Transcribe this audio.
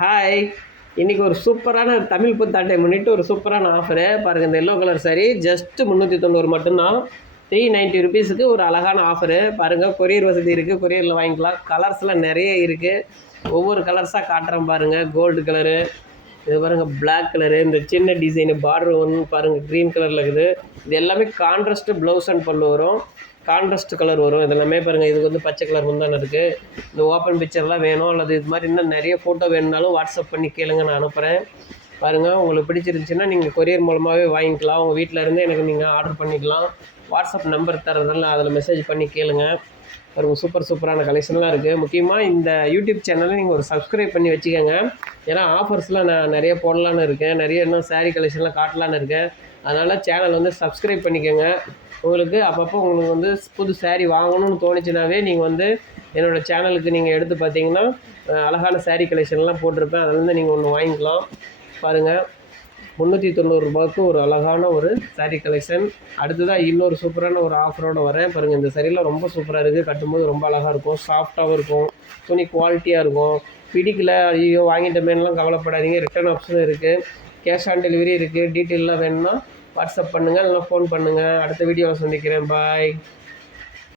Hi. இன்றைக்கி ஒரு சூப்பரான தமிழ் புத்தாண்டை முன்னிட்டு ஒரு சூப்பரான ஆஃபரு பாருங்கள். இந்த எல்லோ கலர் சாரி ஜஸ்ட்டு 390 மட்டும்தான். 390 ருபீஸுக்கு ஒரு அழகான ஆஃபரு பாருங்கள். கொரியர் வசதி இருக்குது, கொரியரில் வாங்கிக்கலாம். கலர்ஸ்லாம் நிறைய இருக்குது. ஒவ்வொரு கலர்ஸாக காட்டுறேன் பாருங்கள். கோல்டு கலரு, இது பாருங்கள் பிளாக் கலரு, இந்த சின்ன டிசைனு பார்டர் ஒன்று பாருங்கள் க்ரீன் கலரில் இருக்குது. இது எல்லாமே கான்ட்ராஸ்ட்டு ப்ளவுஸ் அண்ட் பல்லு வரும், கான்ட்ராஸ்ட் கலர் வரும். இதெல்லாமே பாருங்கள். இதுக்கு வந்து பச்சை கலர் முந்தான இருக்குது. இந்த ஓப்பன் பிக்சர்லாம் வேணும் அல்லது இது மாதிரி இன்னும் நிறைய ஃபோட்டோ வேணுனாலும் வாட்ஸ்அப் பண்ணி கேளுங்க, நான் அனுப்புகிறேன். பாருங்கள், உங்களுக்கு பிடிச்சிருந்துச்சின்னா நீங்கள் கொரியர் மூலமாகவே வாங்கிக்கலாம். உங்கள் வீட்டில் இருந்து எனக்கு நீங்கள் ஆர்டர் பண்ணிக்கலாம். வாட்ஸ்அப் நம்பர் தரதுனால அதில் மெசேஜ் பண்ணி கேளுங்க. பாருங்கள், சூப்பரான கலெக்ஷன்லாம் இருக்குது. முக்கியமாக இந்த யூடியூப் சேனலை நீங்கள் ஒரு சப்ஸ்கிரைப் பண்ணி வச்சுக்கோங்க. ஏன்னா ஆஃபர்ஸ்லாம் நான் நிறைய போடலான்னு இருக்கேன், நிறைய இன்னும் சாரீ கலெக்ஷன்லாம் காட்டலான்னு இருக்கேன். அதனால் சேனல் வந்து சப்ஸ்கிரைப் பண்ணிக்கோங்க. உங்களுக்கு அப்பப்போ உங்களுக்கு வந்து புது சாரீ வாங்கணும்னு தோணுச்சுனாவே நீங்கள் வந்து என்னோடய சேனலுக்கு நீங்கள் எடுத்து பார்த்தீங்கன்னா அழகான சாரீ கலெக்ஷன்லாம் போட்டிருப்பேன். அதுலேருந்து நீங்கள் ஒன்று வாங்கிக்கலாம். பாருங்கள், 390 ரூபாய்க்கு ஒரு அழகான ஒரு சாரீ கலெக்ஷன். அடுத்ததாக இன்னொரு சூப்பரான ஒரு ஆஃபரோடு வரேன். பாருங்கள், இந்த சாரீலாம் ரொம்ப சூப்பராக இருக்குது. கட்டும்போது ரொம்ப அழகாக இருக்கும், சாஃப்டாகவும் இருக்கும், துணி குவாலிட்டியாக இருக்கும். பிடிக்கல ஐயோ வாங்கிட்டோமேலாம் கவலைப்படாதீங்க. ரிட்டர்ன் ஆப்ஷனும் இருக்குது, கேஷ் ஆன் டெலிவரி இருக்குது. டீட்டெயிலெலாம் வேணும்னா வாட்ஸ்அப் பண்ணுங்கள், இல்லைனா ஃபோன் பண்ணுங்கள். அடுத்த வீடியோவில் சந்திக்கிறேன். பாய்.